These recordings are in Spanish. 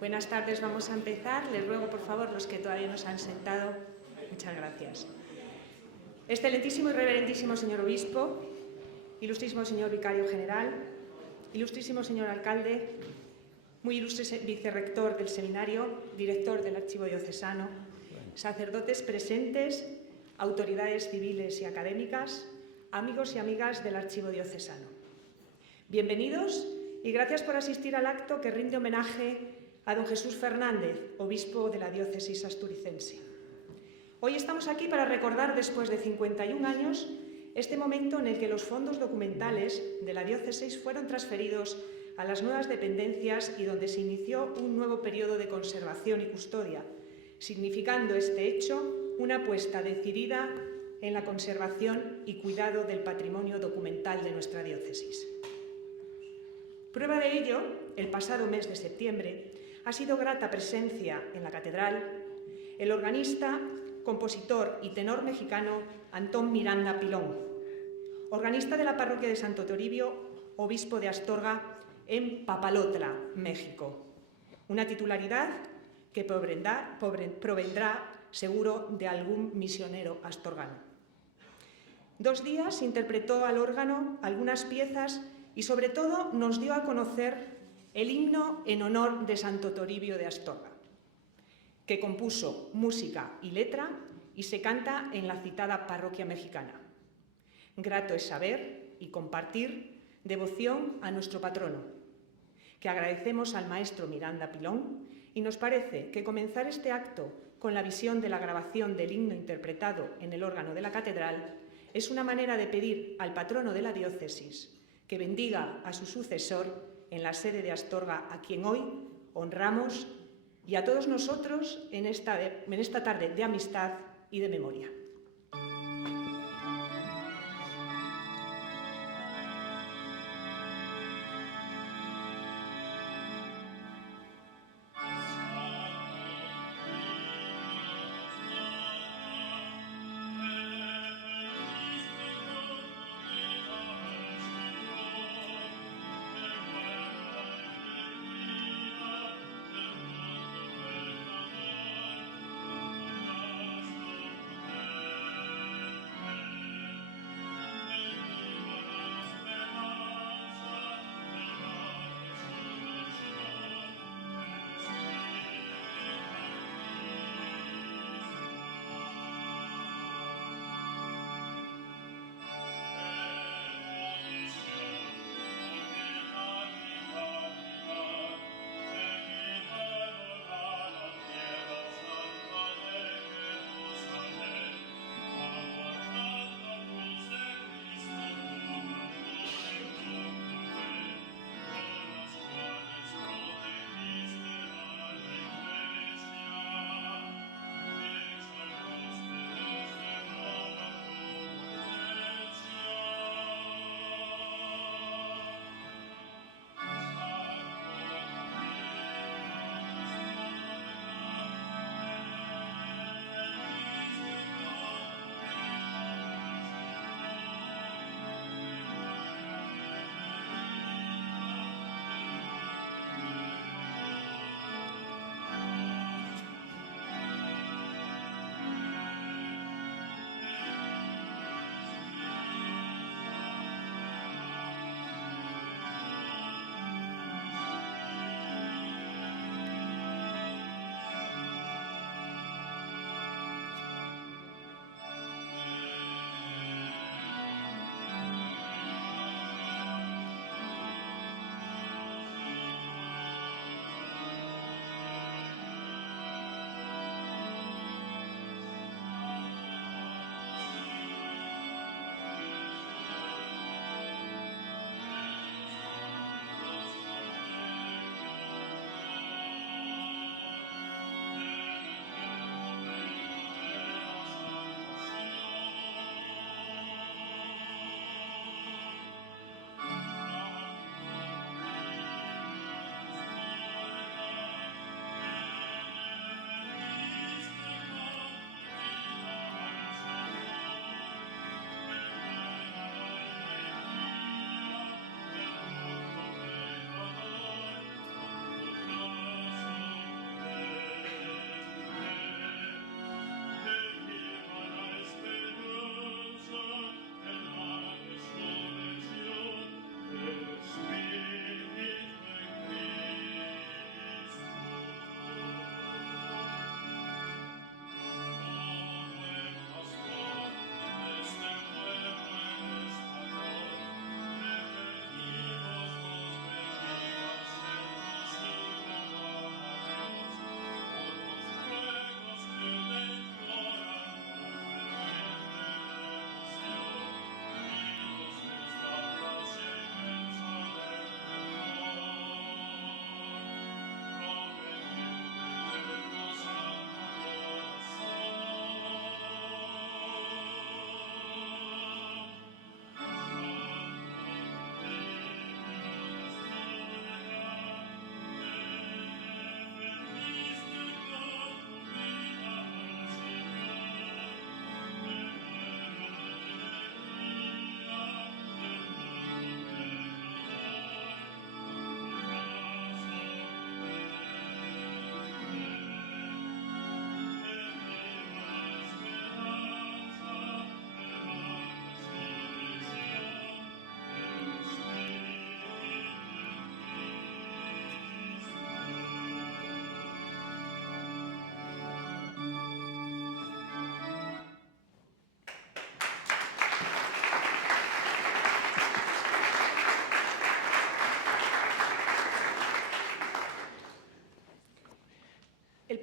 Buenas tardes, vamos a empezar. Les ruego, por favor, los que todavía no se han sentado, muchas gracias. Excelentísimo y reverentísimo señor obispo, ilustrísimo señor vicario general, ilustrísimo señor alcalde, muy ilustre vicerrector del seminario, director del archivo diocesano, sacerdotes presentes, autoridades civiles y académicas, amigos y amigas del archivo diocesano. Bienvenidos y gracias por asistir al acto que rinde homenaje a don Jesús Fernández, obispo de la diócesis asturicense. Hoy estamos aquí para recordar, después de 51 años, este momento en el que los fondos documentales de la diócesis fueron transferidos a las nuevas dependencias y donde se inició un nuevo periodo de conservación y custodia, significando este hecho una apuesta decidida en la conservación y cuidado del patrimonio documental de nuestra diócesis. Prueba de ello, el pasado mes de septiembre, ha sido grata presencia en la catedral el organista, compositor y tenor mexicano Antón Miranda Pilón, organista de la parroquia de Santo Toribio, obispo de Astorga, en Papalotla, México. Una titularidad que provendrá seguro de algún misionero astorgano. 2 días interpretó al órgano algunas piezas y sobre todo nos dio a conocer el himno en honor de Santo Toribio de Astorga, que compuso música y letra y se canta en la citada parroquia mexicana. Grato es saber y compartir devoción a nuestro patrono, que agradecemos al maestro Miranda Pilón, y nos parece que comenzar este acto con la visión de la grabación del himno interpretado en el órgano de la catedral es una manera de pedir al patrono de la diócesis que bendiga a su sucesor en la sede de Astorga, a quien hoy honramos, y a todos nosotros en esta tarde de amistad y de memoria.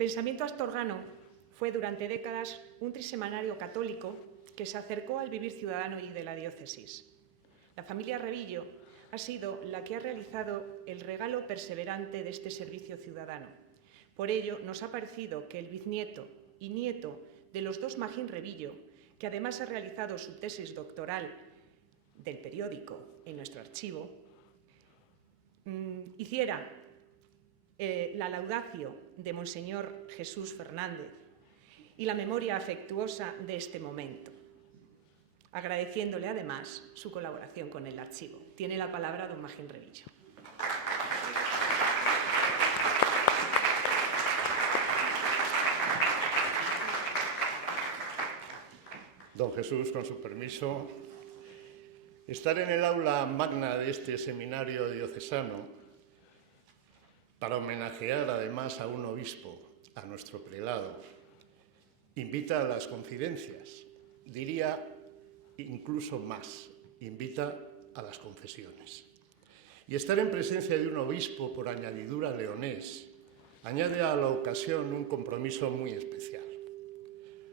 pensamiento astorgano fue durante décadas un trisemanario católico que se acercó al vivir ciudadano y de la diócesis. La familia Revillo ha sido la que ha realizado el regalo perseverante de este servicio ciudadano. Por ello, nos ha parecido que el bisnieto y nieto de los dos Magín Revillo, que además ha realizado su tesis doctoral del periódico en nuestro archivo, hiciera la laudatio de Monseñor Jesús Fernández y la memoria afectuosa de este momento, agradeciéndole además su colaboración con el archivo. Tiene la palabra don Magín Revillo. Don Jesús, con su permiso, estar en el aula magna de este seminario diocesano para homenajear además a un obispo, a nuestro prelado, invita a las confidencias, diría incluso más, invita a las confesiones. Y estar en presencia de un obispo, por añadidura leonés, añade a la ocasión un compromiso muy especial.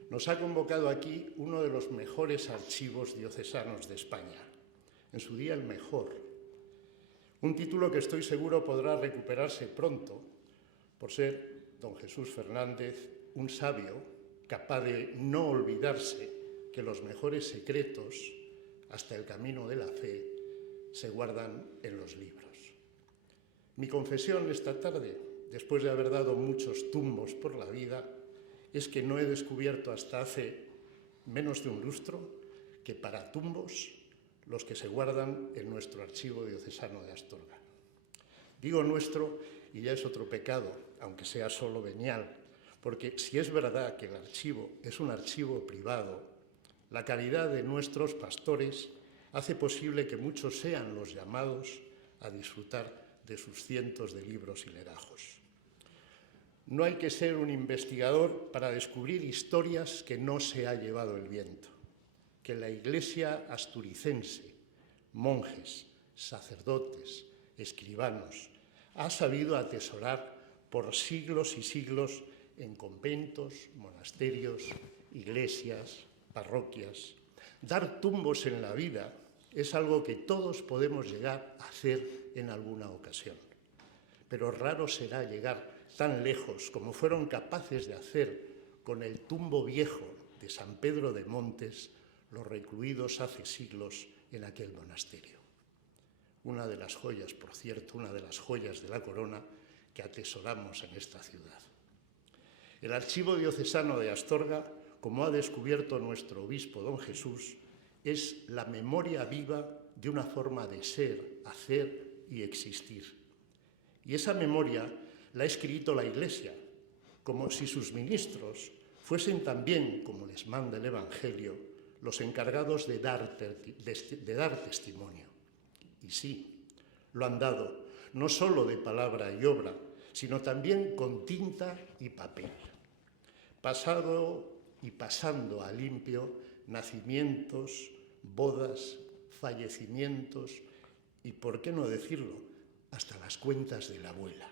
Nos ha convocado aquí uno de los mejores archivos diocesanos de España, en su día el mejor. Un título que estoy seguro podrá recuperarse pronto por ser don Jesús Fernández un sabio capaz de no olvidarse que los mejores secretos, hasta el camino de la fe, se guardan en los libros. Mi confesión esta tarde, después de haber dado muchos tumbos por la vida, es que no he descubierto hasta hace menos de un lustro que para tumbos los que se guardan en nuestro archivo diocesano de Astorga. Digo nuestro y ya es otro pecado, aunque sea solo venial, porque si es verdad que el archivo es un archivo privado, la caridad de nuestros pastores hace posible que muchos sean los llamados a disfrutar de sus cientos de libros y legajos. No hay que ser un investigador para descubrir historias que no se ha llevado el viento, que la Iglesia asturicense, monjes, sacerdotes, escribanos, ha sabido atesorar por siglos y siglos en conventos, monasterios, iglesias, parroquias. Dar tumbos en la vida es algo que todos podemos llegar a hacer en alguna ocasión, pero raro será llegar tan lejos como fueron capaces de hacer con el tumbo viejo de San Pedro de Montes los recluidos hace siglos en aquel monasterio. Una de las joyas, por cierto, una de las joyas de la corona que atesoramos en esta ciudad. El archivo diocesano de Astorga, como ha descubierto nuestro obispo don Jesús, es la memoria viva de una forma de ser, hacer y existir. Y esa memoria la ha escrito la Iglesia, como si sus ministros fuesen también, como les manda el Evangelio, los encargados de dar testimonio. Y sí, lo han dado, no solo de palabra y obra, sino también con tinta y papel. Pasado y pasando a limpio nacimientos, bodas, fallecimientos y, por qué no decirlo, hasta las cuentas de la abuela,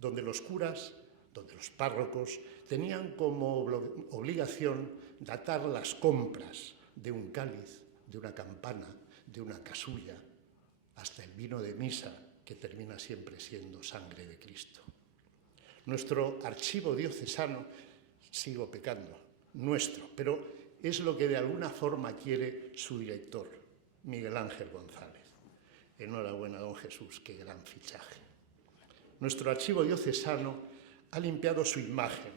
donde los curas, donde los párrocos tenían como obligación datar las compras de un cáliz, de una campana, de una casulla, hasta el vino de misa, que termina siempre siendo sangre de Cristo. Nuestro archivo diocesano, sigo pecando, nuestro, pero es lo que de alguna forma quiere su director, Miguel Ángel González. Enhorabuena, don Jesús, qué gran fichaje. Nuestro archivo diocesano ha limpiado su imagen,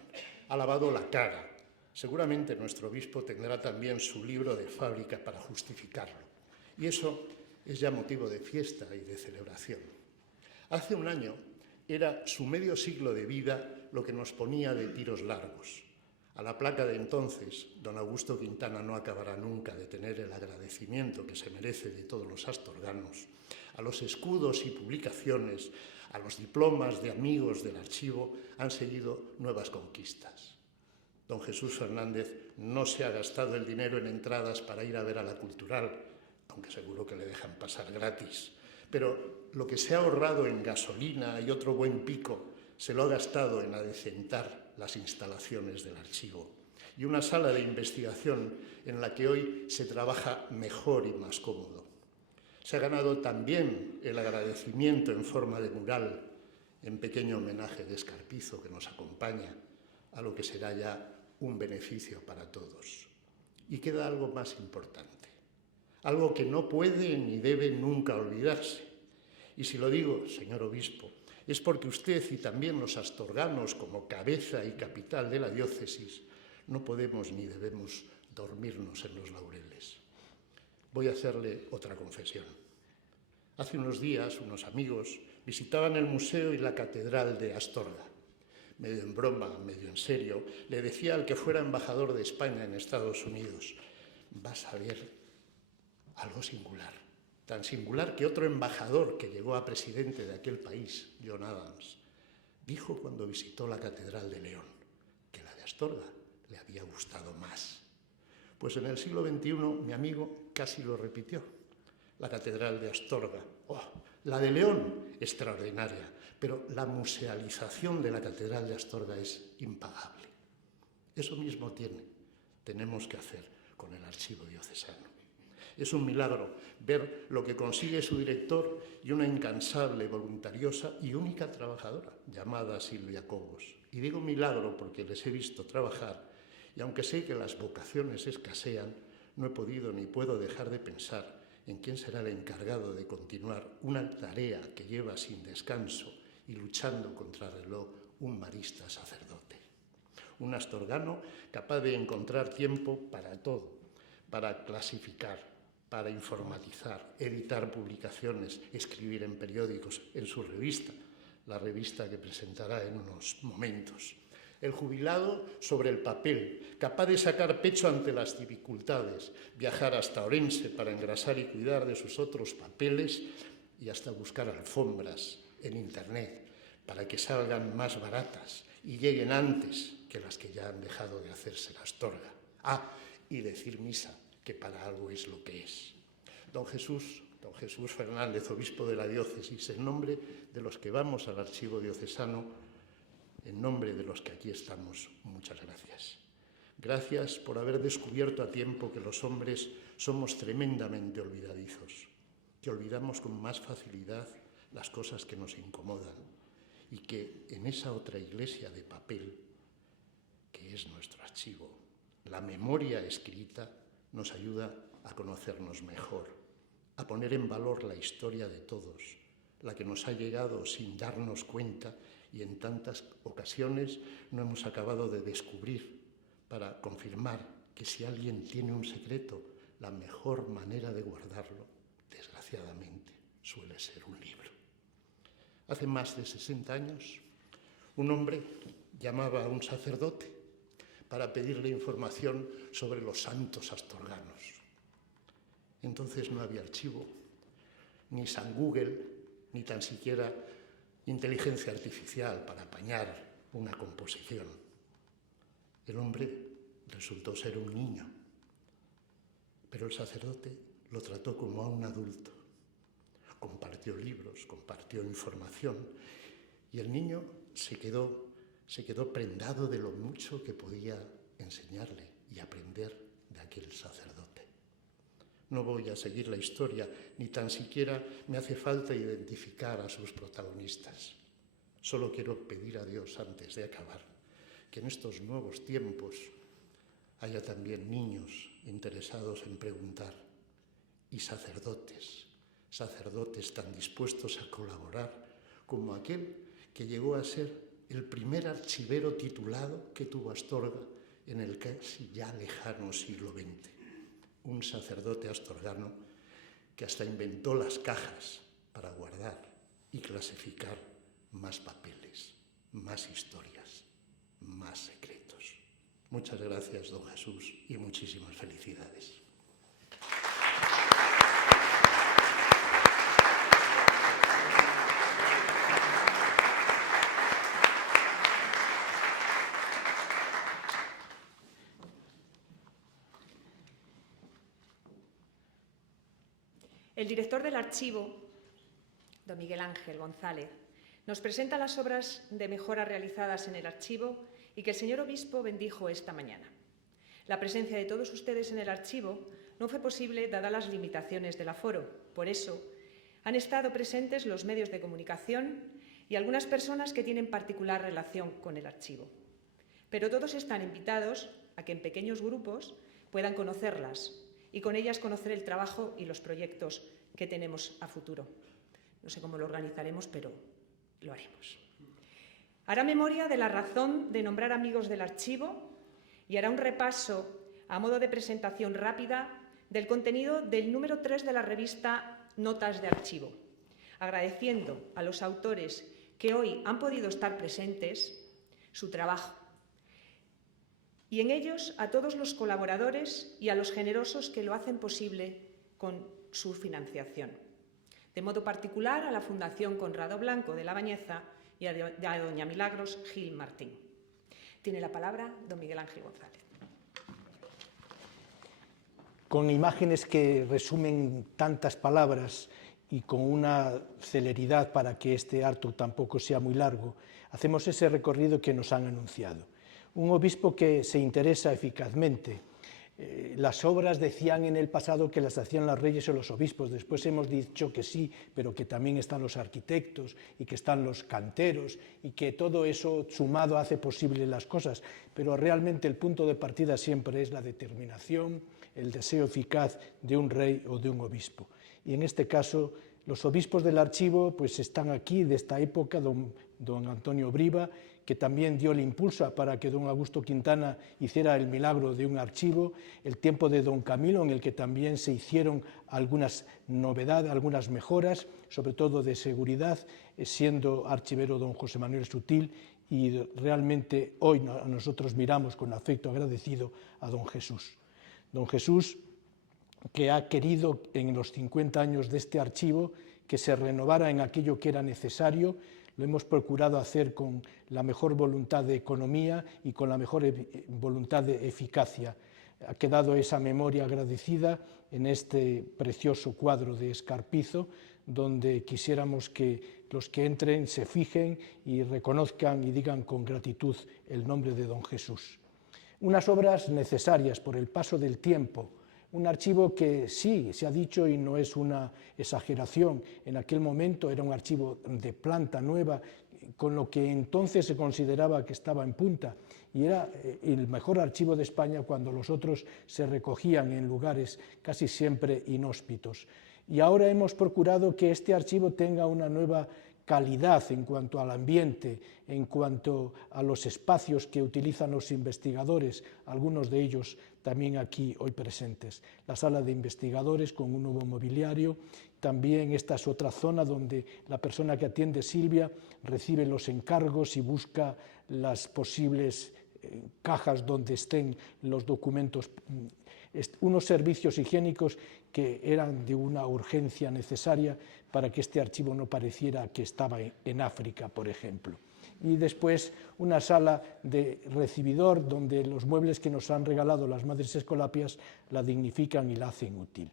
ha lavado la cara. Seguramente nuestro obispo tendrá también su libro de fábrica para justificarlo. Y eso es ya motivo de fiesta y de celebración. Hace un año era su medio siglo de vida lo que nos ponía de tiros largos. A la placa de entonces, don Augusto Quintana no acabará nunca de tener el agradecimiento que se merece de todos los astorganos, a los escudos y publicaciones, a los diplomas de amigos del archivo, han seguido nuevas conquistas. Don Jesús Fernández no se ha gastado el dinero en entradas para ir a ver a la Cultural, aunque seguro que le dejan pasar gratis, pero lo que se ha ahorrado en gasolina y otro buen pico se lo ha gastado en adecentar las instalaciones del archivo y una sala de investigación en la que hoy se trabaja mejor y más cómodo. Se ha ganado también el agradecimiento en forma de mural, en pequeño homenaje de Escarpizo que nos acompaña, a lo que será ya un beneficio para todos. Y queda algo más importante, algo que no puede ni debe nunca olvidarse. Y si lo digo, señor obispo, es porque usted y también los astorganos, como cabeza y capital de la diócesis, no podemos ni debemos dormirnos en los laureles. Voy a hacerle otra confesión. Hace unos días, unos amigos visitaban el museo y la catedral de Astorga. Medio en broma, medio en serio, le decía al que fuera embajador de España en Estados Unidos: vas a ver algo singular, tan singular que otro embajador que llegó a presidente de aquel país, John Adams, dijo cuando visitó la Catedral de León que la de Astorga le había gustado más. Pues en el siglo XXI mi amigo casi lo repitió. La Catedral de Astorga, la de León, extraordinaria, pero la musealización de la Catedral de Astorga es impagable. Eso mismo tenemos que hacer con el archivo diocesano. Es un milagro ver lo que consigue su director y una incansable, voluntariosa y única trabajadora llamada Silvia Cobos. Y digo milagro porque les he visto trabajar y aunque sé que las vocaciones escasean, no he podido ni puedo dejar de pensar en quién será el encargado de continuar una tarea que lleva sin descanso y luchando contra el reloj un marista sacerdote. Un astorgano capaz de encontrar tiempo para todo, para clasificar, para informatizar, editar publicaciones, escribir en periódicos, en su revista, la revista que presentará en unos momentos. El jubilado sobre el papel, capaz de sacar pecho ante las dificultades, viajar hasta Orense para engrasar y cuidar de sus otros papeles y hasta buscar alfombras en Internet para que salgan más baratas y lleguen antes que las que ya han dejado de hacerse la Astorga. Y decir misa, que para algo es lo que es. Don Jesús Fernández, obispo de la diócesis, en nombre de los que vamos al archivo diocesano, en nombre de los que aquí estamos, muchas gracias. Gracias por haber descubierto a tiempo que los hombres somos tremendamente olvidadizos, que olvidamos con más facilidad las cosas que nos incomodan y que en esa otra iglesia de papel, que es nuestro archivo, la memoria escrita nos ayuda a conocernos mejor, a poner en valor la historia de todos, la que nos ha llegado sin darnos cuenta y en tantas ocasiones no hemos acabado de descubrir, para confirmar que si alguien tiene un secreto, la mejor manera de guardarlo, desgraciadamente, suele ser un libro. Hace más de 60 años, un hombre llamaba a un sacerdote para pedirle información sobre los santos astorganos. Entonces no había archivo, ni San Google, ni tan siquiera inteligencia artificial para apañar una composición. El hombre resultó ser un niño, pero el sacerdote lo trató como a un adulto. Compartió libros, compartió información y el niño se quedó prendado de lo mucho que podía enseñarle y aprender de aquel sacerdote. No voy a seguir la historia, ni tan siquiera me hace falta identificar a sus protagonistas. Solo quiero pedir a Dios, antes de acabar, que en estos nuevos tiempos haya también niños interesados en preguntar y sacerdotes tan dispuestos a colaborar como aquel que llegó a ser el primer archivero titulado que tuvo Astorga en el casi ya lejano siglo XX. Un sacerdote astorgano que hasta inventó las cajas para guardar y clasificar más papeles, más historias, más secretos. Muchas gracias, don Jesús, y muchísimas felicidades. El director del archivo, don Miguel Ángel González, nos presenta las obras de mejora realizadas en el archivo y que el señor obispo bendijo esta mañana. La presencia de todos ustedes en el archivo no fue posible dadas las limitaciones del aforo. Por eso, han estado presentes los medios de comunicación y algunas personas que tienen particular relación con el archivo. Pero todos están invitados a que en pequeños grupos puedan conocerlas y con ellas conocer el trabajo y los proyectos que tenemos a futuro. No sé cómo lo organizaremos, pero lo haremos. Hará memoria de la razón de nombrar amigos del archivo y hará un repaso a modo de presentación rápida del contenido del número 3 de la revista Notas de Archivo, agradeciendo a los autores que hoy han podido estar presentes su trabajo y en ellos a todos los colaboradores y a los generosos que lo hacen posible con su financiación. De modo particular a la Fundación Conrado Blanco de La Bañeza y a doña Milagros Gil Martín. Tiene la palabra don Miguel Ángel González. Con imágenes que resumen tantas palabras y con una celeridad para que este acto tampoco sea muy largo, hacemos ese recorrido que nos han anunciado. Un obispo que se interesa eficazmente. Las obras decían en el pasado que las hacían los reyes o los obispos, después hemos dicho que sí, pero que también están los arquitectos y que están los canteros y que todo eso sumado hace posible las cosas, pero realmente el punto de partida siempre es la determinación, el deseo eficaz de un rey o de un obispo. Y en este caso, los obispos del archivo pues están aquí de esta época, don Antonio Briva, que también dio el impulso para que don Augusto Quintana hiciera el milagro de un archivo, el tiempo de don Camilo, en el que también se hicieron algunas novedades, algunas mejoras, sobre todo de seguridad, siendo archivero don José Manuel Sutil, y realmente hoy nosotros miramos con afecto agradecido a don Jesús. Don Jesús, que ha querido en los 50 años de este archivo que se renovara en aquello que era necesario. Lo hemos procurado hacer con la mejor voluntad de economía y con la mejor voluntad de eficacia. Ha quedado esa memoria agradecida en este precioso cuadro de Escarpizo, donde quisiéramos que los que entren se fijen y reconozcan y digan con gratitud el nombre de don Jesús. Unas obras necesarias por el paso del tiempo, un archivo que sí, se ha dicho y no es una exageración, en aquel momento era un archivo de planta nueva, con lo que entonces se consideraba que estaba en punta, y era el mejor archivo de España cuando los otros se recogían en lugares casi siempre inhóspitos. Y ahora hemos procurado que este archivo tenga una nueva calidad en cuanto al ambiente, en cuanto a los espacios que utilizan los investigadores, algunos de ellos también aquí hoy presentes. La sala de investigadores con un nuevo mobiliario, también esta es otra zona donde la persona que atiende, Silvia, recibe los encargos y busca las posibles cajas donde estén los documentos, unos servicios higiénicos que eran de una urgencia necesaria para que este archivo no pareciera que estaba en África, por ejemplo. Y después una sala de recibidor donde los muebles que nos han regalado las Madres Escolapias la dignifican y la hacen útil.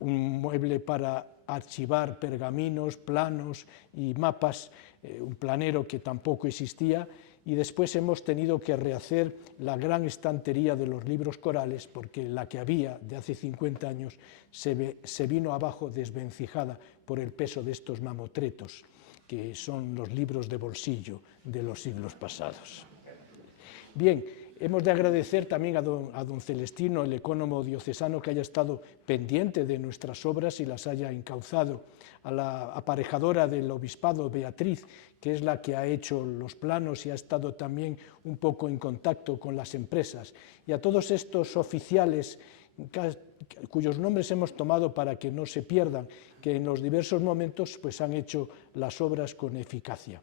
Un mueble para archivar pergaminos, planos y mapas, un planero que tampoco existía, y después hemos tenido que rehacer la gran estantería de los libros corales porque la que había de hace 50 años se vino abajo desvencijada por el peso de estos mamotretos, que son los libros de bolsillo de los siglos pasados. Bien, hemos de agradecer también a don Celestino, el ecónomo diocesano, que haya estado pendiente de nuestras obras y las haya encauzado, a la aparejadora del obispado, Beatriz, que es la que ha hecho los planos y ha estado también un poco en contacto con las empresas, y a todos estos oficiales cuyos nombres hemos tomado para que no se pierdan, que en los diversos momentos pues, han hecho las obras con eficacia.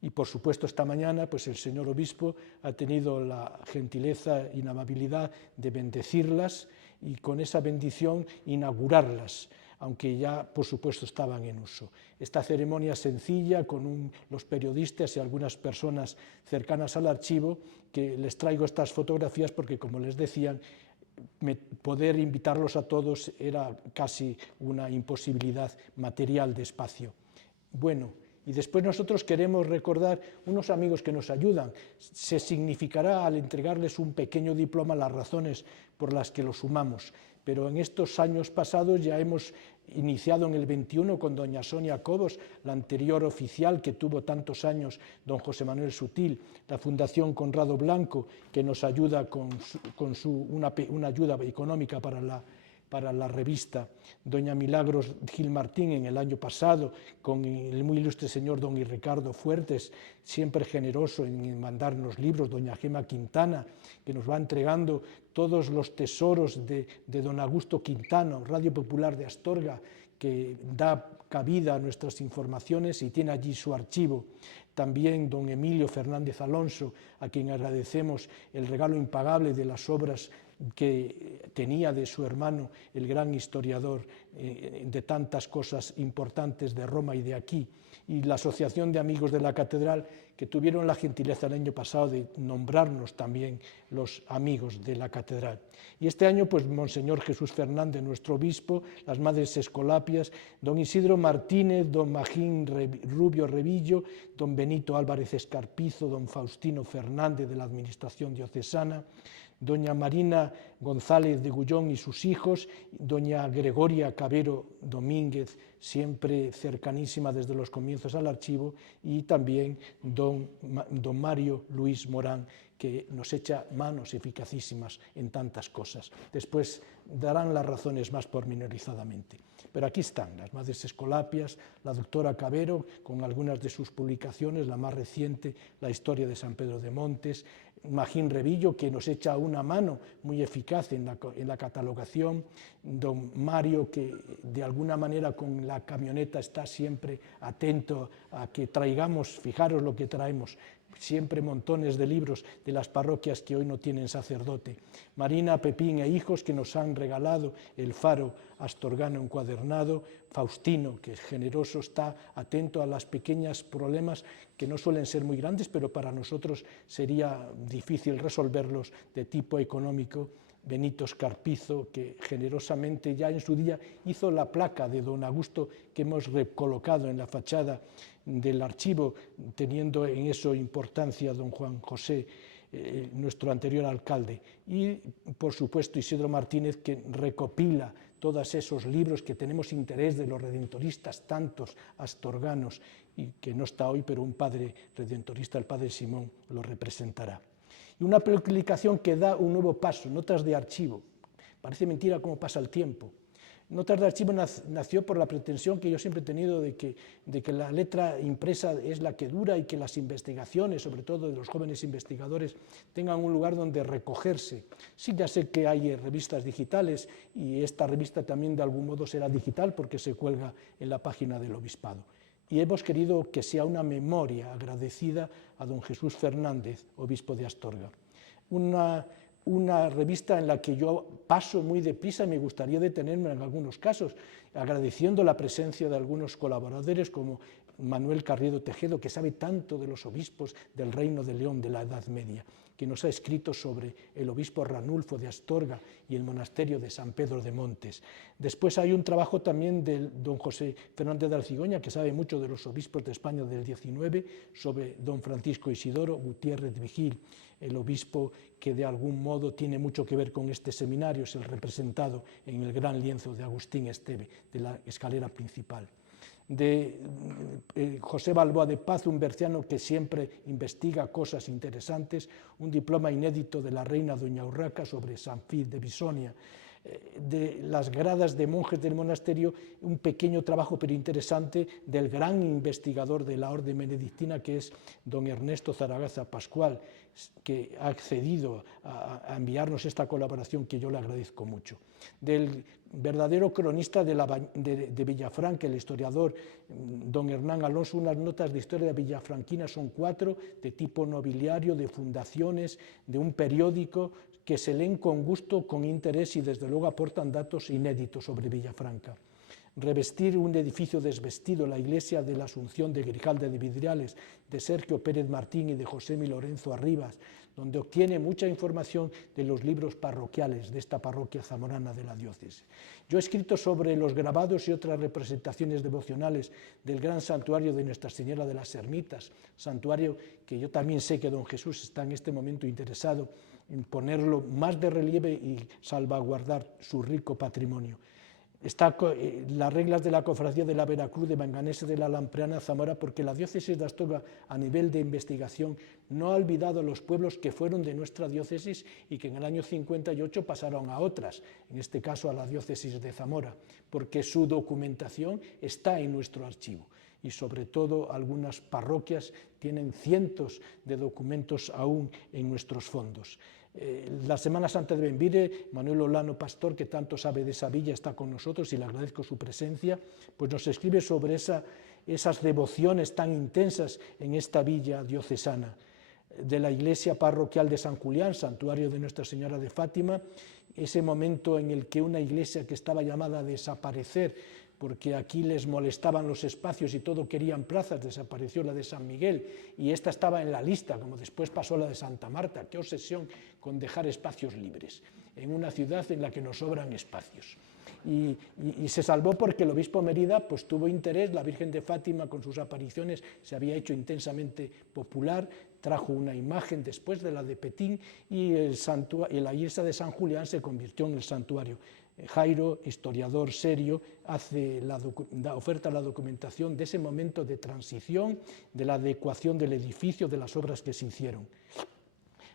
Y por supuesto esta mañana pues, el señor obispo ha tenido la gentileza y la amabilidad de bendecirlas y con esa bendición inaugurarlas, aunque ya por supuesto estaban en uso. Esta ceremonia sencilla con los periodistas y algunas personas cercanas al archivo, que les traigo estas fotografías porque, como les decían, poder invitarlos a todos era casi una imposibilidad material de espacio. Bueno, Y después nosotros queremos recordar unos amigos que nos ayudan. Se significará al entregarles un pequeño diploma las razones por las que los sumamos, pero en estos años pasados ya hemos iniciado en el 21 con doña Sonia Cobos, la anterior oficial que tuvo tantos años don José Manuel Sutil, la Fundación Conrado Blanco, que nos ayuda con una ayuda económica para la revista, doña Milagros Gil Martín en el año pasado, con el muy ilustre señor don Ricardo Fuertes, siempre generoso en mandarnos libros, doña Gema Quintana, que nos va entregando todos los tesoros de don Augusto Quintano, Radio Popular de Astorga, que da cabida a nuestras informaciones y tiene allí su archivo. También don Emilio Fernández Alonso, a quien agradecemos el regalo impagable de las obras que tenía de su hermano, el gran historiador de tantas cosas importantes de Roma y de aquí, y la Asociación de Amigos de la Catedral, que tuvieron la gentileza el año pasado de nombrarnos también los amigos de la Catedral. Y este año, pues, Monseñor Jesús Fernández, nuestro obispo, las Madres Escolapias, don Isidro Martínez, don Magín Rubio Revillo, don Benito Álvarez Escarpizo, don Faustino Fernández de la Administración Diocesana, doña Marina González de Gullón y sus hijos, doña Gregoria Cabero Domínguez, siempre cercanísima desde los comienzos al archivo, y también don Mario Luis Morán, que nos echa manos eficacísimas en tantas cosas. Después darán las razones más pormenorizadamente. Pero aquí están las Madres Escolapias, la doctora Cabero, con algunas de sus publicaciones, la más reciente, la historia de San Pedro de Montes, Magín Revillo, que nos echa una mano muy eficaz en la catalogación, don Mario, que de alguna manera con la camioneta está siempre atento a que traigamos, fijaros lo que traemos, siempre montones de libros de las parroquias que hoy no tienen sacerdote. Marina, Pepín e hijos, que nos han regalado el Faro Astorgano encuadernado. Faustino, que es generoso, está atento a los pequeños problemas que no suelen ser muy grandes, pero para nosotros sería difícil resolverlos, de tipo económico. Benito Escarpizo, que generosamente ya en su día hizo la placa de don Augusto que hemos recolocado en la fachada del archivo, teniendo en eso importancia don Juan José, nuestro anterior alcalde, y por supuesto Isidro Martínez, que recopila todos esos libros que tenemos interés de los redentoristas, tantos astorganos, y que no está hoy, pero un padre redentorista, el padre Simón, lo representará. Y una publicación que da un nuevo paso, Notas de Archivo. Parece mentira cómo pasa el tiempo. Notas de Archivo nació por la pretensión que yo siempre he tenido de que la letra impresa es la que dura y que las investigaciones, sobre todo de los jóvenes investigadores, tengan un lugar donde recogerse. Sí, ya sé que hay revistas digitales y esta revista también de algún modo será digital porque se cuelga en la página del Obispado. Y hemos querido que sea una memoria agradecida a don Jesús Fernández, obispo de Astorga. Una revista en la que yo paso muy deprisa y me gustaría detenerme en algunos casos, agradeciendo la presencia de algunos colaboradores como Manuel Carriedo Tejedo, que sabe tanto de los obispos del Reino de León de la Edad Media, que nos ha escrito sobre el obispo Ranulfo de Astorga y el monasterio de San Pedro de Montes. Después hay un trabajo también del don José Fernández de Arcigoña, que sabe mucho de los obispos de España del 19, sobre don Francisco Isidoro Gutiérrez Vigil, el obispo que de algún modo tiene mucho que ver con este seminario, es el representado en el gran lienzo de Agustín Esteve, de la escalera principal. De José Balboa de Paz, un berciano que siempre investiga cosas interesantes, un diploma inédito de la reina doña Urraca sobre San Fid de Bisonia. De las gradas de monjes del monasterio, un pequeño trabajo pero interesante del gran investigador de la orden benedictina, que es don Ernesto Zaragoza Pascual, que ha accedido a enviarnos esta colaboración que yo le agradezco mucho. Del verdadero cronista de Villafranca, el historiador don Hernán Alonso, unas notas de historia de Villafranquina, son 4, de tipo nobiliario, de fundaciones, de un periódico, que se leen con gusto, con interés y desde luego aportan datos inéditos sobre Villafranca. Revestir un edificio desvestido, la iglesia de la Asunción de Grijalde de Vidriales, de Sergio Pérez Martín y de José Mi Lorenzo Arribas, donde obtiene mucha información de los libros parroquiales de esta parroquia zamorana de la diócesis. Yo he escrito sobre los grabados y otras representaciones devocionales del gran santuario de Nuestra Señora de las Ermitas, santuario que yo también sé que don Jesús está en este momento interesado en ponerlo más de relieve y salvaguardar su rico patrimonio. Las reglas de la Cofradía de la Veracruz de Manganese de la Lampreana Zamora, porque la diócesis de Astorga, a nivel de investigación, no ha olvidado a los pueblos que fueron de nuestra diócesis y que en el año 58 pasaron a otras, en este caso a la diócesis de Zamora, porque su documentación está en nuestro archivo. Y sobre todo algunas parroquias tienen cientos de documentos aún en nuestros fondos. La Semana Santa de Benvire, Manuel Olano Pastor, que tanto sabe de esa villa, está con nosotros y le agradezco su presencia, pues nos escribe sobre esas devociones tan intensas en esta villa diocesana, de la iglesia parroquial de San Julián, santuario de Nuestra Señora de Fátima, ese momento en el que una iglesia que estaba llamada a desaparecer, porque aquí les molestaban los espacios y todo querían plazas, desapareció la de San Miguel y esta estaba en la lista, como después pasó la de Santa Marta. Qué obsesión con dejar espacios libres en una ciudad en la que nos sobran espacios. Y se salvó porque el obispo Mérida pues, tuvo interés, la Virgen de Fátima con sus apariciones se había hecho intensamente popular, trajo una imagen después de la de Petín y la iglesia de San Julián se convirtió en el santuario. Jairo, historiador serio, oferta la documentación de ese momento de transición, de la adecuación del edificio, de las obras que se hicieron.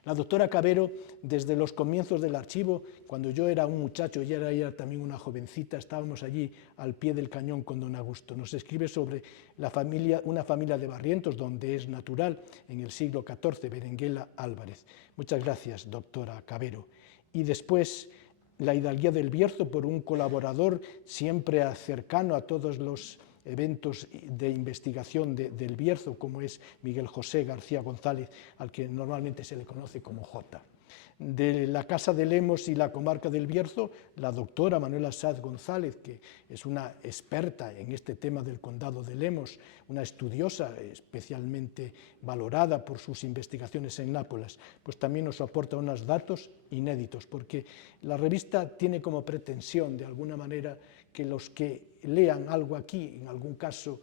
La doctora Cabero, desde los comienzos del archivo, cuando yo era un muchacho, ella era también una jovencita, estábamos allí al pie del cañón con don Augusto, nos escribe sobre una familia de Barrientos, donde es natural, en el siglo XIV, Berenguela Álvarez. Muchas gracias, doctora Cabero. Y después, la hidalguía del Bierzo, por un colaborador siempre cercano a todos los eventos de investigación del Bierzo, como es Miguel José García González, al que normalmente se le conoce como Jota. De la Casa de Lemos y la comarca del Bierzo, la doctora Manuela Sáez González, que es una experta en este tema del condado de Lemos, una estudiosa especialmente valorada por sus investigaciones en Nápoles, pues también nos aporta unos datos inéditos, porque la revista tiene como pretensión, de alguna manera, que los que lean algo aquí, en algún caso,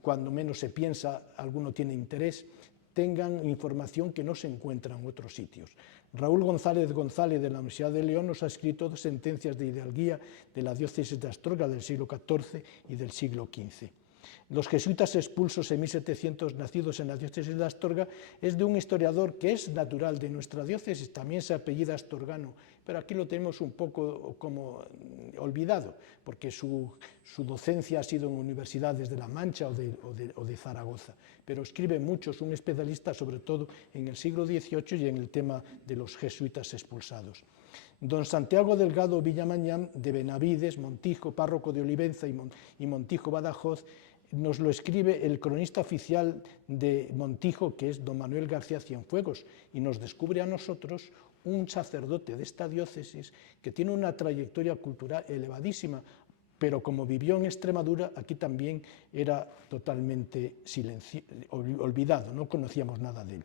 cuando menos se piensa, alguno tiene interés, tengan información que no se encuentra en otros sitios. Raúl González González de la Universidad de León nos ha escrito 2 sentencias de hidalguía de la diócesis de Astorga del siglo XIV y del siglo XV. Los jesuitas expulsos en 1700, nacidos en la diócesis de Astorga, es de un historiador que es natural de nuestra diócesis, también se apellida Astorgano, pero aquí lo tenemos un poco como olvidado, porque su docencia ha sido en universidades de La Mancha o de Zaragoza, pero escribe mucho, es un especialista sobre todo en el siglo XVIII y en el tema de los jesuitas expulsados. Don Santiago Delgado Villamañán, de Benavides, Montijo, párroco de Olivenza y Montijo, Badajoz, nos lo escribe el cronista oficial de Montijo, que es don Manuel García Cienfuegos, y nos descubre a nosotros un sacerdote de esta diócesis que tiene una trayectoria cultural elevadísima, pero como vivió en Extremadura, aquí también era totalmente olvidado, no conocíamos nada de él.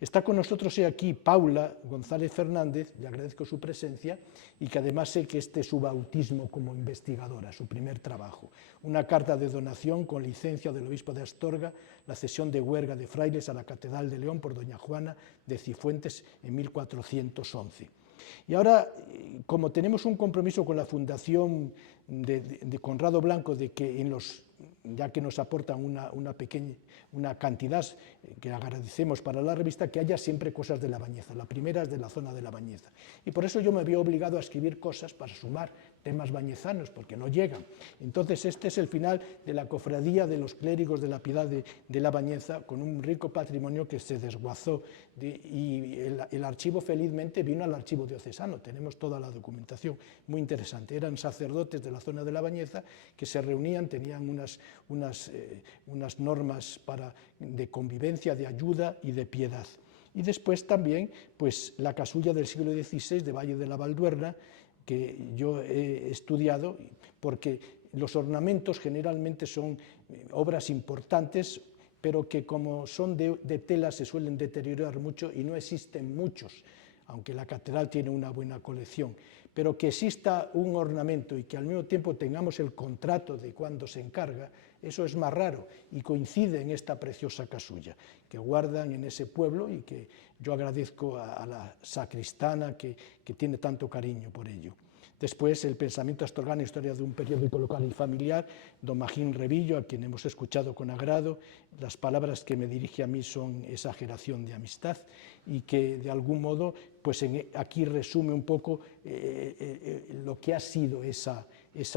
Está con nosotros hoy aquí Paula González Fernández, le agradezco su presencia, y que además sé que este es su bautismo como investigadora, su primer trabajo. Una carta de donación con licencia del obispo de Astorga, la cesión de Huerga de frailes a la Catedral de León por doña Juana de Cifuentes en 1411. Y ahora, como tenemos un compromiso con la Fundación de Conrado Blanco, de que ya que nos aportan una cantidad que agradecemos para la revista, que haya siempre cosas de La Bañeza. La primera es de la zona de La Bañeza. Y por eso yo me veo obligado a escribir cosas para sumar temas bañezanos, porque no llegan. Entonces este es el final de la cofradía de los clérigos de la Piedad de La Bañeza, con un rico patrimonio que se desguazó, y el archivo felizmente vino al archivo diocesano, tenemos toda la documentación, muy interesante. Eran sacerdotes de la zona de La Bañeza que se reunían, tenían unas normas de convivencia, de ayuda y de piedad. Y después también pues, la casulla del siglo XVI de Valle de la Valduerna, que yo he estudiado, porque los ornamentos generalmente son obras importantes pero que como son de tela se suelen deteriorar mucho y no existen muchos, aunque la catedral tiene una buena colección, pero que exista un ornamento y que al mismo tiempo tengamos el contrato de cuando se encarga, eso es más raro y coincide en esta preciosa casulla que guardan en ese pueblo y que yo agradezco a la sacristana que tiene tanto cariño por ello. Después, el pensamiento astorgano, historia de un periódico local y familiar, don Magín Revillo, a quien hemos escuchado con agrado. Las palabras que me dirige a mí son exageración de amistad y que, de algún modo, pues aquí resume un poco lo que ha sido esa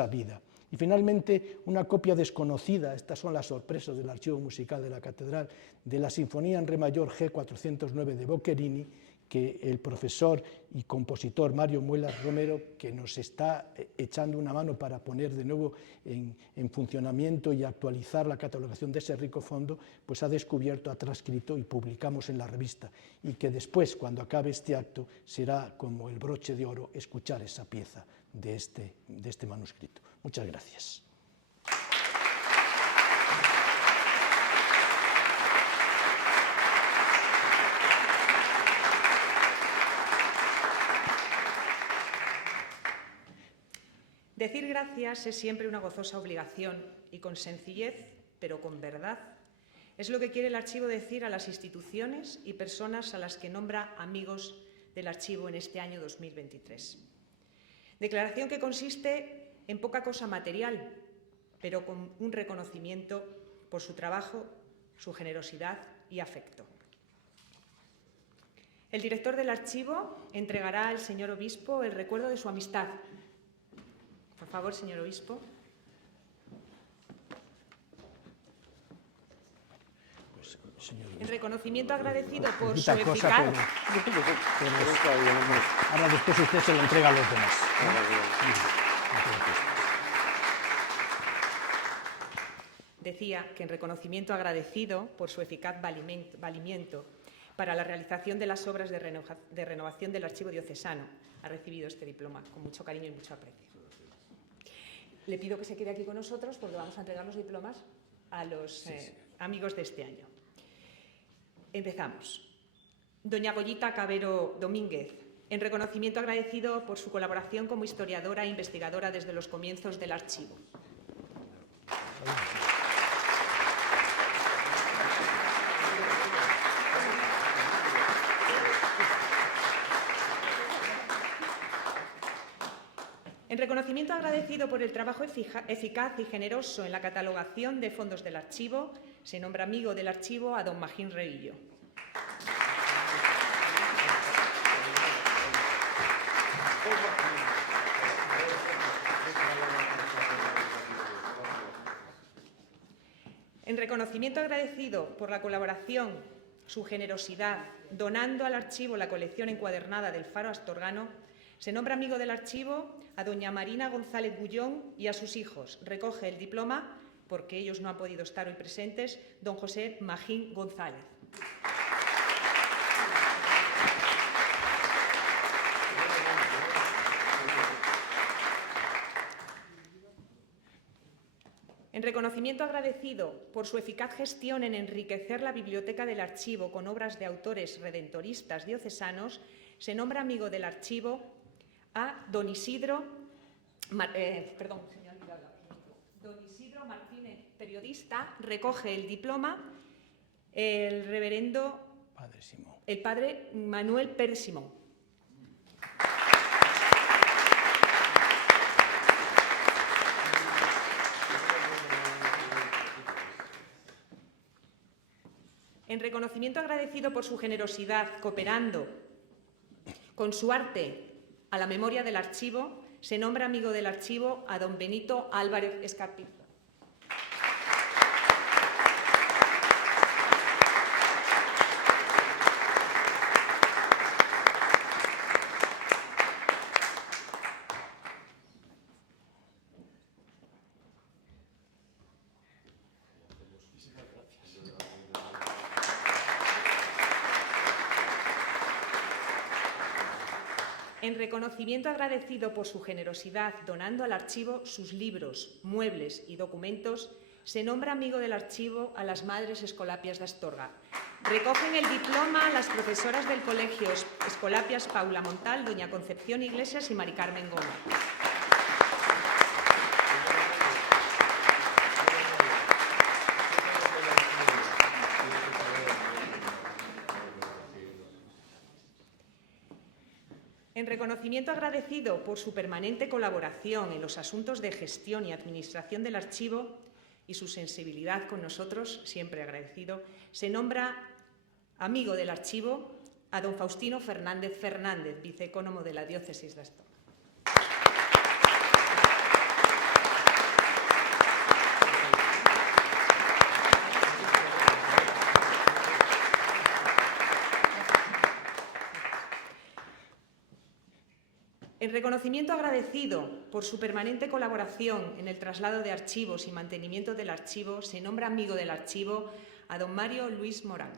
vida. Y finalmente, una copia desconocida, estas son las sorpresas del archivo musical de la catedral, de la Sinfonía en Re mayor G409 de Boccherini, que el profesor y compositor Mario Muelas Romero, que nos está echando una mano para poner de nuevo en funcionamiento y actualizar la catalogación de ese rico fondo, pues ha descubierto, ha transcrito y publicamos en la revista, y que después, cuando acabe este acto, será como el broche de oro escuchar esa pieza de este manuscrito. Muchas gracias. Decir gracias es siempre una gozosa obligación y con sencillez, pero con verdad, es lo que quiere el archivo decir a las instituciones y personas a las que nombra amigos del archivo en este año 2023. Declaración que consiste en poca cosa material, pero con un reconocimiento por su trabajo, su generosidad y afecto. El director del archivo entregará al señor obispo el recuerdo de su amistad. Por favor, señor obispo. Pues, señor obispo. En reconocimiento agradecido por su Cosa, eficaz... Ahora después usted se lo entrega a los demás. Decía que en reconocimiento agradecido por su eficaz valimiento para la realización de las obras de renovación del archivo diocesano, ha recibido este diploma con mucho cariño y mucho aprecio. Le pido que se quede aquí con nosotros porque vamos a entregar los diplomas a los amigos de este año. Empezamos. Doña Goyita Cabero Domínguez, en reconocimiento agradecido por su colaboración como historiadora e investigadora desde los comienzos del archivo. En reconocimiento agradecido por el trabajo eficaz y generoso en la catalogación de fondos del archivo, se nombra amigo del archivo a don Magín Revillo. En reconocimiento agradecido por la colaboración, su generosidad, donando al archivo la colección encuadernada del Faro Astorgano, se nombra amigo del archivo a doña Marina González Bullón y a sus hijos. Recoge el diploma, porque ellos no han podido estar hoy presentes, don José Magín González. En reconocimiento agradecido por su eficaz gestión en enriquecer la biblioteca del archivo con obras de autores redentoristas diocesanos, se nombra amigo del archivo a don Isidro, don Isidro Martínez, periodista. Recoge el diploma el reverendo Padre Simón. El padre Manuel Pérez Simón. En reconocimiento agradecido por su generosidad, cooperando con su arte a la memoria del archivo, se nombra amigo del archivo a don Benito Álvarez Escarpín. En reconocimiento agradecido por su generosidad donando al archivo sus libros, muebles y documentos, se nombra amigo del archivo a las Madres Escolapias de Astorga. Recogen el diploma las profesoras del Colegio Escolapias Paula Montal, doña Concepción Iglesias y Mari Carmen Gómez. En reconocimiento agradecido por su permanente colaboración en los asuntos de gestión y administración del archivo y su sensibilidad con nosotros, siempre agradecido, se nombra amigo del archivo a don Faustino Fernández Fernández, viceecónomo de la Diócesis de Astorga. En reconocimiento agradecido por su permanente colaboración en el traslado de archivos y mantenimiento del archivo, se nombra amigo del archivo a don Mario Luis Morán.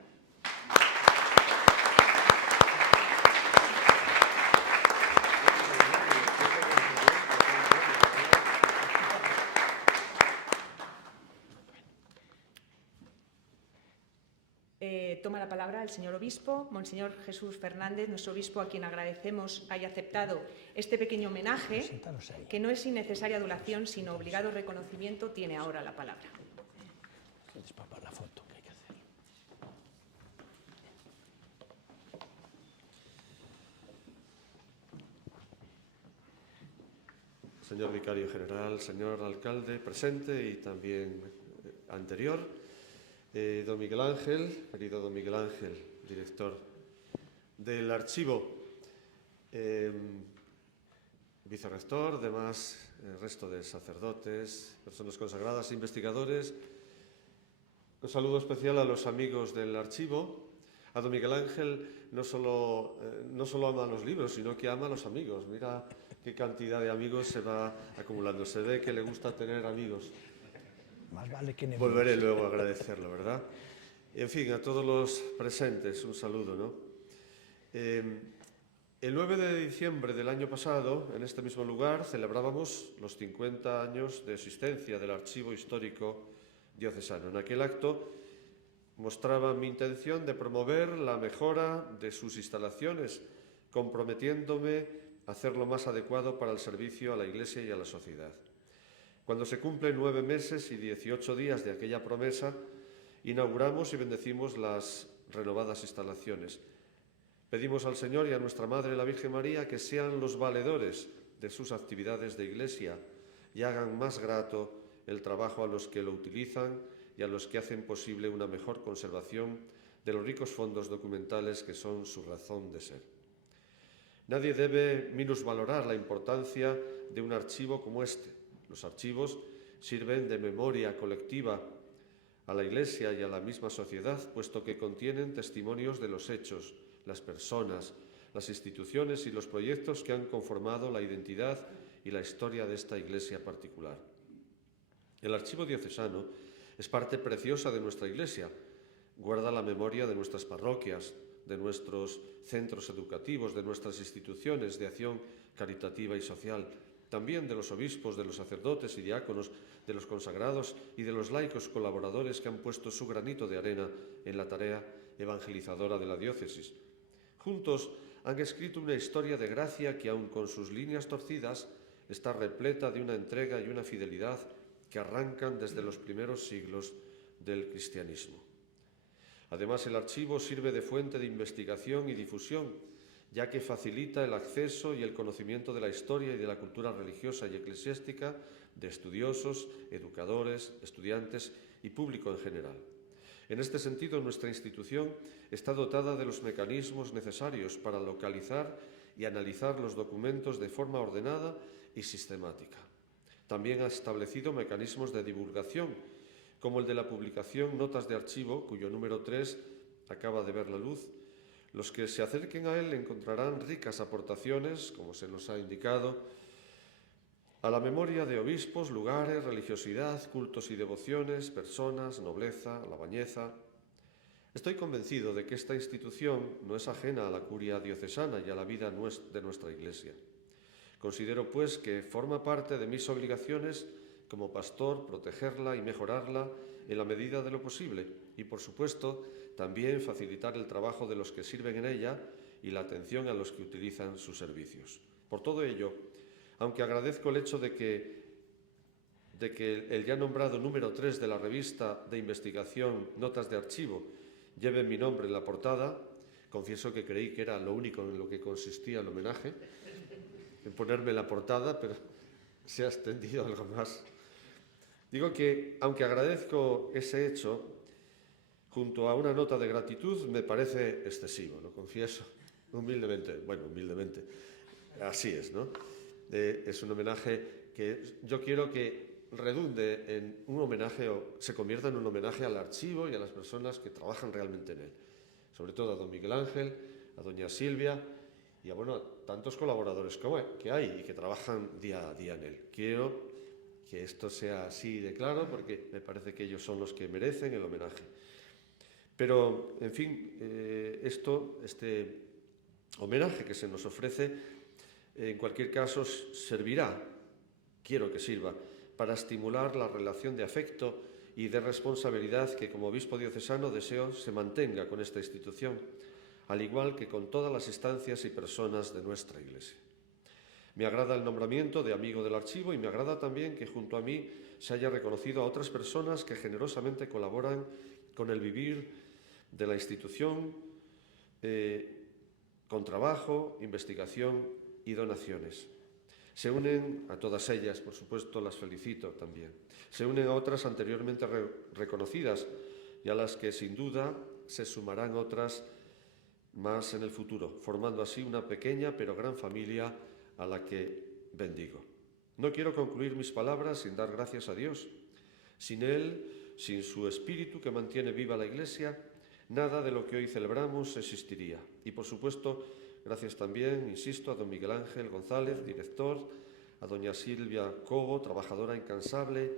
Toma la palabra el señor obispo, Monseñor Jesús Fernández, nuestro obispo, a quien agradecemos haya aceptado este pequeño homenaje, que no es sin necesaria adulación, sino obligado reconocimiento, tiene ahora la palabra. La foto que hay que hacer. Señor vicario general, señor alcalde presente y también anterior, don Miguel Ángel, querido don Miguel Ángel, director del archivo, vicerrector, demás, resto de sacerdotes, personas consagradas, investigadores. Un saludo especial a los amigos del archivo. A don Miguel Ángel no solo ama los libros, sino que ama a los amigos. Mira qué cantidad de amigos se va acumulando. Se ve que le gusta tener amigos. Más vale que Volveré luego a agradecerlo, ¿verdad? En fin, a todos los presentes, un saludo, ¿no? El 9 de diciembre del año pasado, en este mismo lugar, celebrábamos los 50 años de existencia del Archivo Histórico Diocesano. En aquel acto mostraba mi intención de promover la mejora de sus instalaciones, comprometiéndome a hacerlo más adecuado para el servicio a la Iglesia y a la sociedad. Cuando se cumplen 9 meses y 18 días de aquella promesa, inauguramos y bendecimos las renovadas instalaciones. Pedimos al Señor y a nuestra Madre, la Virgen María, que sean los valedores de sus actividades de Iglesia y hagan más grato el trabajo a los que lo utilizan y a los que hacen posible una mejor conservación de los ricos fondos documentales que son su razón de ser. Nadie debe minusvalorar la importancia de un archivo como este. Los archivos sirven de memoria colectiva a la Iglesia y a la misma sociedad, puesto que contienen testimonios de los hechos, las personas, las instituciones y los proyectos que han conformado la identidad y la historia de esta Iglesia particular. El archivo diocesano es parte preciosa de nuestra Iglesia. Guarda la memoria de nuestras parroquias, de nuestros centros educativos, de nuestras instituciones de acción caritativa y social, también de los obispos, de los sacerdotes y diáconos, de los consagrados y de los laicos colaboradores que han puesto su granito de arena en la tarea evangelizadora de la diócesis. Juntos han escrito una historia de gracia que, aun con sus líneas torcidas, está repleta de una entrega y una fidelidad que arrancan desde los primeros siglos del cristianismo. Además, el archivo sirve de fuente de investigación y difusión, ya que facilita el acceso y el conocimiento de la historia y de la cultura religiosa y eclesiástica de estudiosos, educadores, estudiantes y público en general. En este sentido, nuestra institución está dotada de los mecanismos necesarios para localizar y analizar los documentos de forma ordenada y sistemática. También ha establecido mecanismos de divulgación, como el de la publicación Notas de Archivo, cuyo número 3 acaba de ver la luz. Los que se acerquen a él encontrarán ricas aportaciones, como se nos ha indicado, a la memoria de obispos, lugares, religiosidad, cultos y devociones, personas, nobleza, alabañeza. Estoy convencido de que esta institución no es ajena a la curia diocesana y a la vida de nuestra Iglesia. Considero, pues, que forma parte de mis obligaciones como pastor, protegerla y mejorarla en la medida de lo posible y, por supuesto, también facilitar el trabajo de los que sirven en ella y la atención a los que utilizan sus servicios. Por todo ello, aunque agradezco el hecho de que el ya nombrado número 3 de la revista de investigación Notas de Archivo lleve mi nombre en la portada, confieso que creí que era lo único en lo que consistía el homenaje, en ponerme en la portada, pero se ha extendido algo más. Digo que, aunque agradezco ese hecho, junto a una nota de gratitud me parece excesivo, lo confieso, humildemente. Bueno, humildemente, así es, ¿no? Es un homenaje que yo quiero que redunde en un homenaje o se convierta en un homenaje al archivo y a las personas que trabajan realmente en él. Sobre todo a don Miguel Ángel, a doña Silvia y a tantos colaboradores que hay y que trabajan día a día en él. Quiero que esto sea así de claro porque me parece que ellos son los que merecen el homenaje. Pero, en fin, este homenaje que se nos ofrece, en cualquier caso, servirá, quiero que sirva, para estimular la relación de afecto y de responsabilidad que, como obispo diocesano, deseo se mantenga con esta institución, al igual que con todas las instancias y personas de nuestra Iglesia. Me agrada el nombramiento de amigo del archivo y me agrada también que junto a mí se haya reconocido a otras personas que generosamente colaboran con el vivir de la institución con trabajo, investigación y donaciones. Se unen a todas ellas, por supuesto, las felicito también. Se unen a otras anteriormente reconocidas y a las que sin duda se sumarán otras más en el futuro, formando así una pequeña pero gran familia a la que bendigo. No quiero concluir mis palabras sin dar gracias a Dios. Sin Él, sin su espíritu que mantiene viva la Iglesia, nada de lo que hoy celebramos existiría. Y por supuesto, gracias también, insisto, a don Miguel Ángel González, director, a doña Silvia Cobo, trabajadora incansable,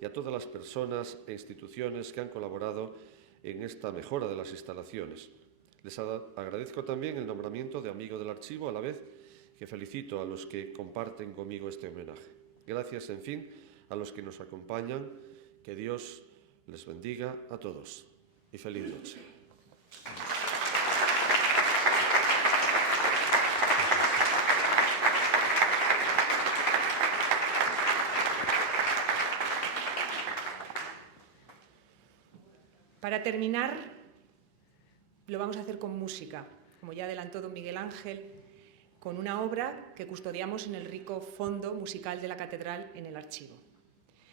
y a todas las personas e instituciones que han colaborado en esta mejora de las instalaciones. Les agradezco también el nombramiento de amigo del archivo, a la vez que felicito a los que comparten conmigo este homenaje. Gracias, en fin, a los que nos acompañan. Que Dios les bendiga a todos y feliz noche. Para terminar, lo vamos a hacer con música, como ya adelantó don Miguel Ángel, con una obra que custodiamos en el rico fondo musical de la Catedral en el archivo.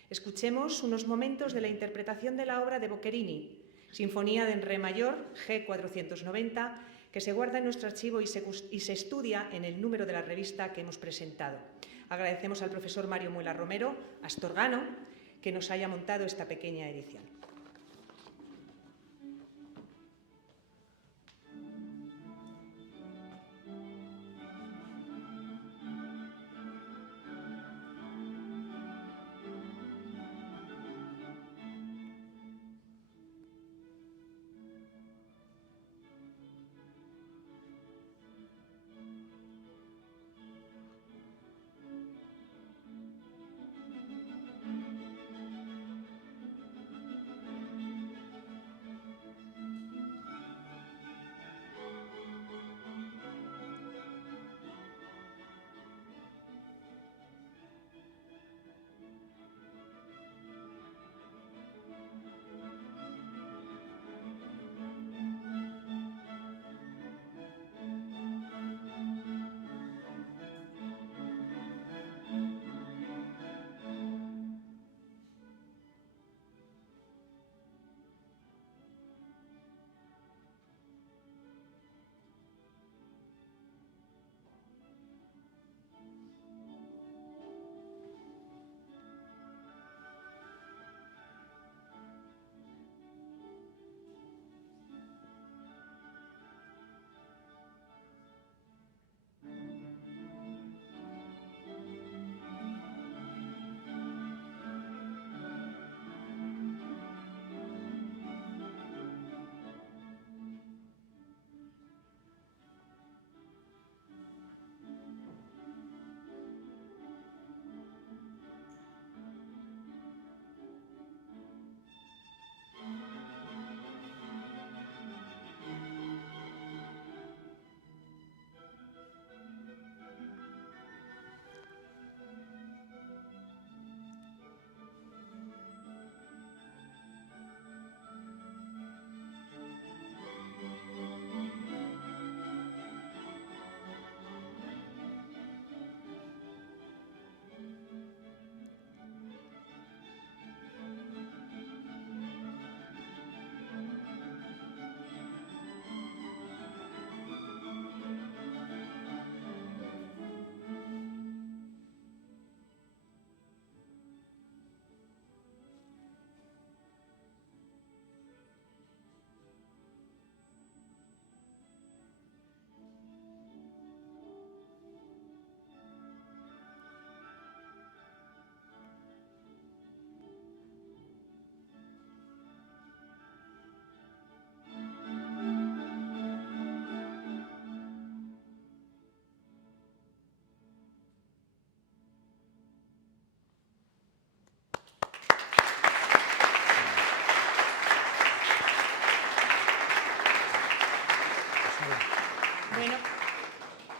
Escuchemos unos momentos de la interpretación de la obra de Boccherini, Sinfonía de Re mayor, G490, que se guarda en nuestro archivo y se estudia en el número de la revista que hemos presentado. Agradecemos al profesor Mario Muela Romero, astorgano, que nos haya montado esta pequeña edición.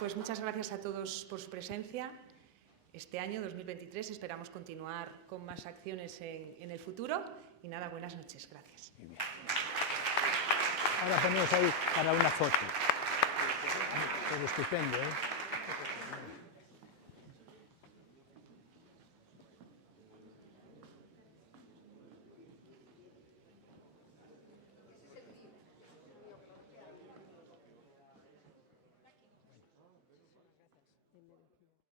pues muchas gracias a todos por su presencia. Este año, 2023, esperamos continuar con más acciones en el futuro. Y nada, buenas noches. Gracias. Muy bien. Ahora ponemos ahí para una foto. Pero estupendo, ¿eh?